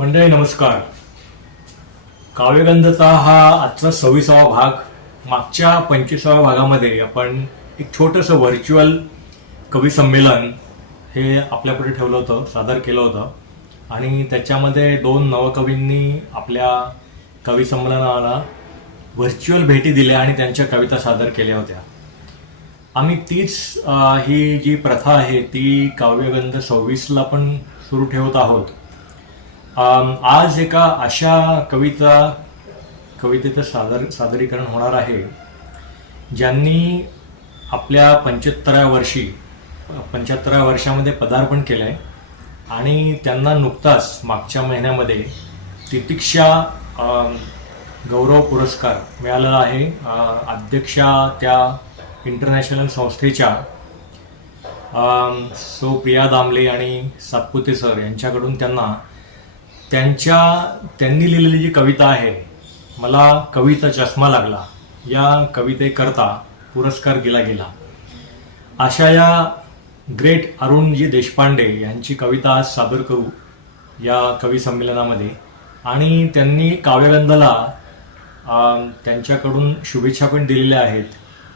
मंडळी नमस्कार. काव्यगंधचा हा आजचा 26वा भाग. मागच्या 25व्या भागामध्ये आपण एक छोटंसं व्हर्च्युअल कवी संमेलन हे आपल्यापुढे ठेवलं होतं, सादर केलं होतं आणि त्याच्यामध्ये 2 नवकवींनी आपल्या कवी संमेलनाला व्हर्च्युअल भेटी दिल्या आणि त्यांच्या कविता सादर केल्या होत्या. आम्ही तीच ही जी प्रथा आहे ती काव्यगंध 26ला पण सुरू ठेवत आहोत. आज एका अशा कवितेचं सादरीकरण होणार आहे ज्यांनी आपल्या 75व्या वर्षामध्ये पदार्पण केलं आहे आणि त्यांना नुकताच मागच्या महिन्यामध्ये तितिक्षा गौरव पुरस्कार मिळालेला आहे. अध्यक्षा त्या इंटरनॅशनल संस्थेच्या सो प्रिया दामले आणि सातपुते सर यांच्याकडून त्यांनी लिहिलेली जी कविता आहे मला कविता चष्मा लागला या कवितेकरता पुरस्कार दिला गेला. अशा या ग्रेट अरुणजी देशपांडे यांची कविता आज सादर करू या कवी संमेलनामध्ये आणि त्यांनी काव्यगंधला त्यांच्याकडून शुभेच्छा पण दिलेल्या आहेत.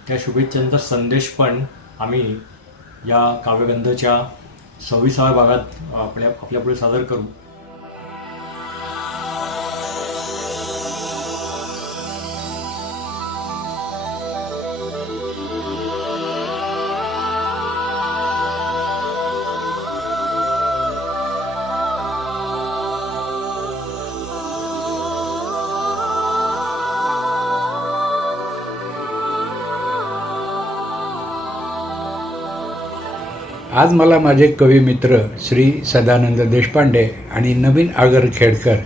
त्या शुभेच्छांचा संदेश पण आम्ही या काव्यगंधच्या 26व्या भागात आपल्यापुढे सादर करू. आज मला माझे कवी मित्र श्री सदानंद देशपांडे आणि नवीन आगर खेडकर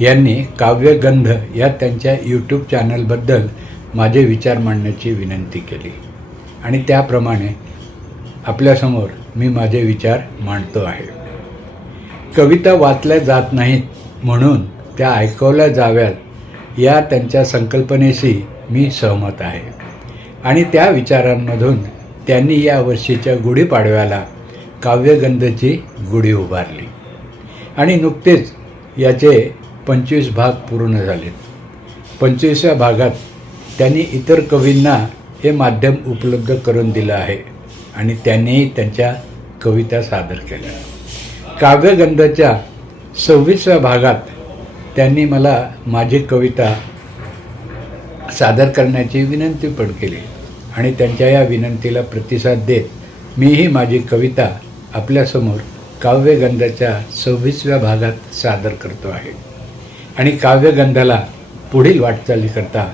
यांनी काव्यगंध या त्यांच्या यूट्यूब चॅनलबद्दल माझे विचार मांडण्याची विनंती केली आणि त्याप्रमाणे आपल्यासमोर मी माझे विचार मांडतो आहे. कविता वाचल्या जात नाहीत म्हणून त्या ऐकवल्या जाव्यात या त्यांच्या संकल्पनेशी मी सहमत आहे आणि त्या विचारांमधून त्यांनी या वर्षीच्या गुढीपाडव्याला काव्यगंधची गुढी उभारली आणि नुकतेच याचे 25 भाग पूर्ण झालेत. 25व्या भागात त्यांनी इतर कवींना हे माध्यम उपलब्ध करून दिलं आहे आणि त्यांनीही त्यांच्या कविता सादर केल्या. काव्यगंधच्या 26व्या भागात त्यांनी मला माझी कविता सादर करण्याची विनंती पण केली आणि त्यांच्या या विनंतीला प्रतिसाद देत मीही माझी कविता आपल्यासमोर काव्यगंधाच्या 26व्या भागात सादर करतो आहे आणि काव्यगंधाला पुढील वाटचालीकरता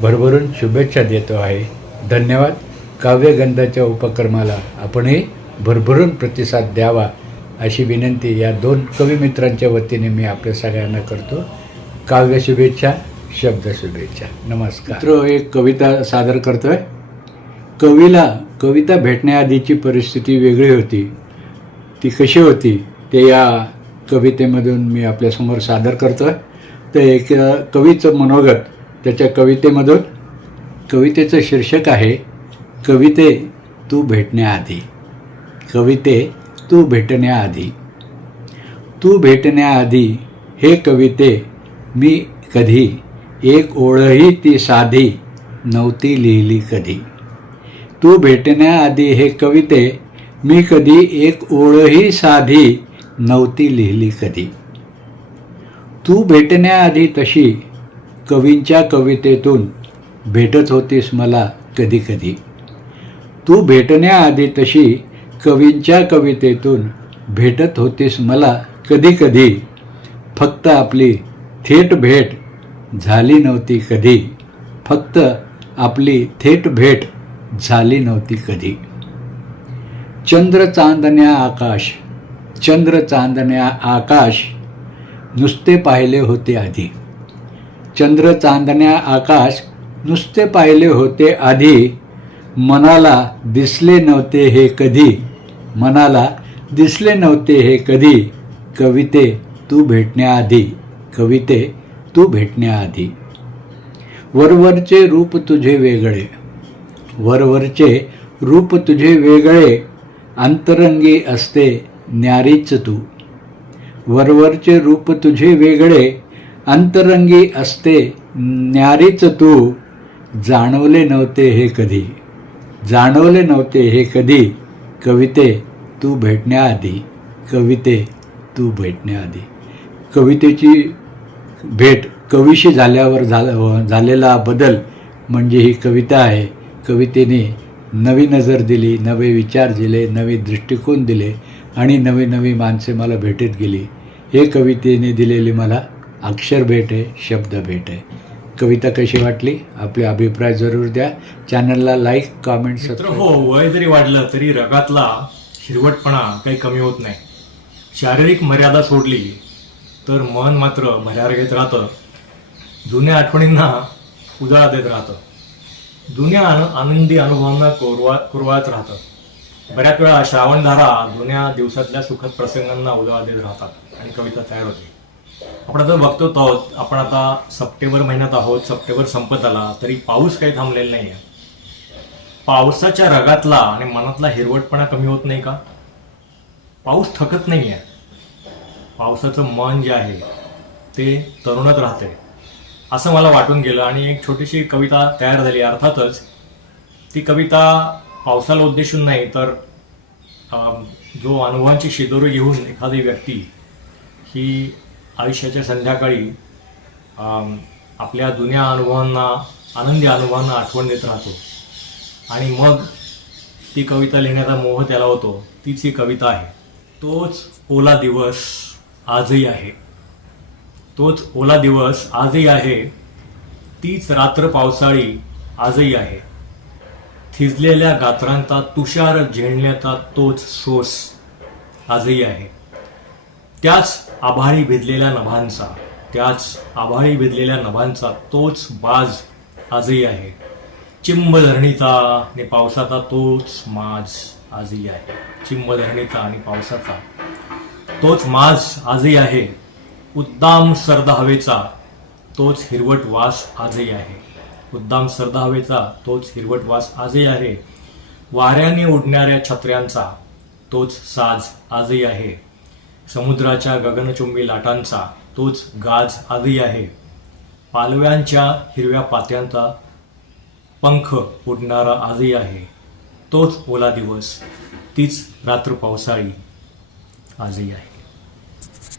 भरभरून शुभेच्छा देतो आहे. धन्यवाद. काव्यगंधाच्या उपक्रमाला आपणही भरभरून प्रतिसाद द्यावा अशी विनंती या 2 कविमित्रांच्या वतीने मी आपल्या सगळ्यांना करतो. काव्य शुभेच्छा, शब्द शुभेच्छा. नमस्कार. मित्र, एक कविता सादर करतो आहे. कवीला कविता भेटण्याआधीची परिस्थिती वेगळी होती. ती कशी होती ते या कवितेमधून मी आपल्यासमोर सादर करतो आहे. तर एक कवीचं मनोगत त्याच्या कवितेमधून. कवितेचं शीर्षक आहे कविते तू भेटण्याआधी. कविते तू भेटण्याआधी. तू भेटण्याआधी हे कविते मी कधी एक ओळही ती साधी नव्हती लिहिली कधी. तू भेटण्याआधी हे कविते मी कधी एक ओळही साधी नव्हती लिहिली कधी. तू भेटण्याआधी तशी कवींच्या कवितेतून भेटत होतीस मला कधी कधी. तू भेटण्याआधी तशी कवींच्या कवितेतून भेटत होतीस मला कधी कधी. फक्त आपली थेट भेट झाली नव्हती कधी. फक्त आपली थेट भेट झाली नव्हती कधी. चंद्र चांदण्या आकाश. चंद्र चांदण्या आकाश नुसते पाहिले होते आधी. चंद्र चांदण्या आकाश नुसते पाहिले होते आधी. मनाला दिसले नव्हते हे कधी. मनाला दिसले नव्हते हे कधी. कविते तू भेटण्याआधी. कविते तू भेटण्याआधी. वरवरचे रूप तुझे वेगळे. वरवरचे रूप तुझे वेगळे. अंतरंगी असते न्यारीच तू. वरवरचे रूप तुझे वेगळे, अंतरंगी असते न्यारीच तू, जाणवले नव्हते हे कधी, जाणवले नव्हते हे कधी, कविते तू भेटण्याआधी, कविते तू भेटण्याआधी. कवितेची भेट कवीशी झाल्यावर झालेला बदल म्हणजे ही कविता आहे. कवितेने नवी नजर दिली, नवे विचार दिले, नवे दृष्टिकोन दिले आणि नवी नवी माणसे मला भेटत गेली. हे कवितेने दिलेली मला अक्षर भेट आहे, शब्द भेट आहे. कविता कशी वाटली आपले अभिप्राय जरूर द्या. चॅनलला लाईक, कॉमेंट, मित्र सबस्क्राईब. हो, वय जरी वाढलं तरी रगातला हिरवटपणा काही कमी होत नाही. शारीरिक मर्यादा सोडली तर मन मात्र भरार घेत राहतं, जुन्या आठवणींना उजाळा देत राहतं, जुन्या आनंदी अनुभवांना कुरवाळत राहतं. बऱ्याच वेळा श्रावणधारा जुन्या दिवसातल्या सुखद प्रसंगांना उजाळा देत राहतात आणि कविता तयार होते. आपण आता बघतो आहोत, आपण आता सप्टेंबर महिन्यात आहोत, सप्टेंबर संपत आला तरी पाऊस काही थांबलेला नाही आहे. पावसाच्या रगातला आणि मनातला हिरवटपणा कमी होत नाही का? पाऊस थकत नाही आहे. पावसाचं मन जे आहे ते तरुणच राहते असं मला वाटून गेलं आणि एक छोटीशी कविता तयार झाली. अर्थातच ती कविता पावसाला उद्देशून नाही तर जो अनुभवांची शिदोरी घेऊन एखादी व्यक्ती ही आयुष्याच्या संध्याकाळी आपल्या जुन्या अनुभवांना, आनंदी अनुभवांना आठवण देत राहतो आणि मग ती कविता लिहिण्याचा मोह त्याला होतो. तीच ही कविता आहे. तोच ओला दिवस आजही आहे, तोच ओला दिवस आजही आहे, तीच रात्र पावसाळी आजही आहे, थिजलेल्या गात्रांचा तुषार झेलण्याचा तोच सोस आजही आहे, त्याच आभाळी भिजलेल्या नभांचा, त्याच आभाळी भिजलेल्या नभांचा तोच बाज आजही आहे, चिंब धरणीचा आणि पावसाचा तोच माज आजही आहे, चिंब धरणीचा आणि पावसाचा तोच माज आजही आहे, उद्दाम सर्द हवेचा तोच हिरवट वास आजही आहे, उद्दाम सर्द हवेचा तोच हिरवट वास आजही आहे, वाऱ्याने उडणाऱ्या छत्र्यांचा तोच साज आजही आहे, समुद्राच्या गगनचुंबी लाटांचा तोच गाज आजही आहे, पालव्यांच्या हिरव्या पात्यांचा पंख उडणारा आजही आहे, तोच ओला दिवस, तीच रात्र पावसाळी आजही आहे.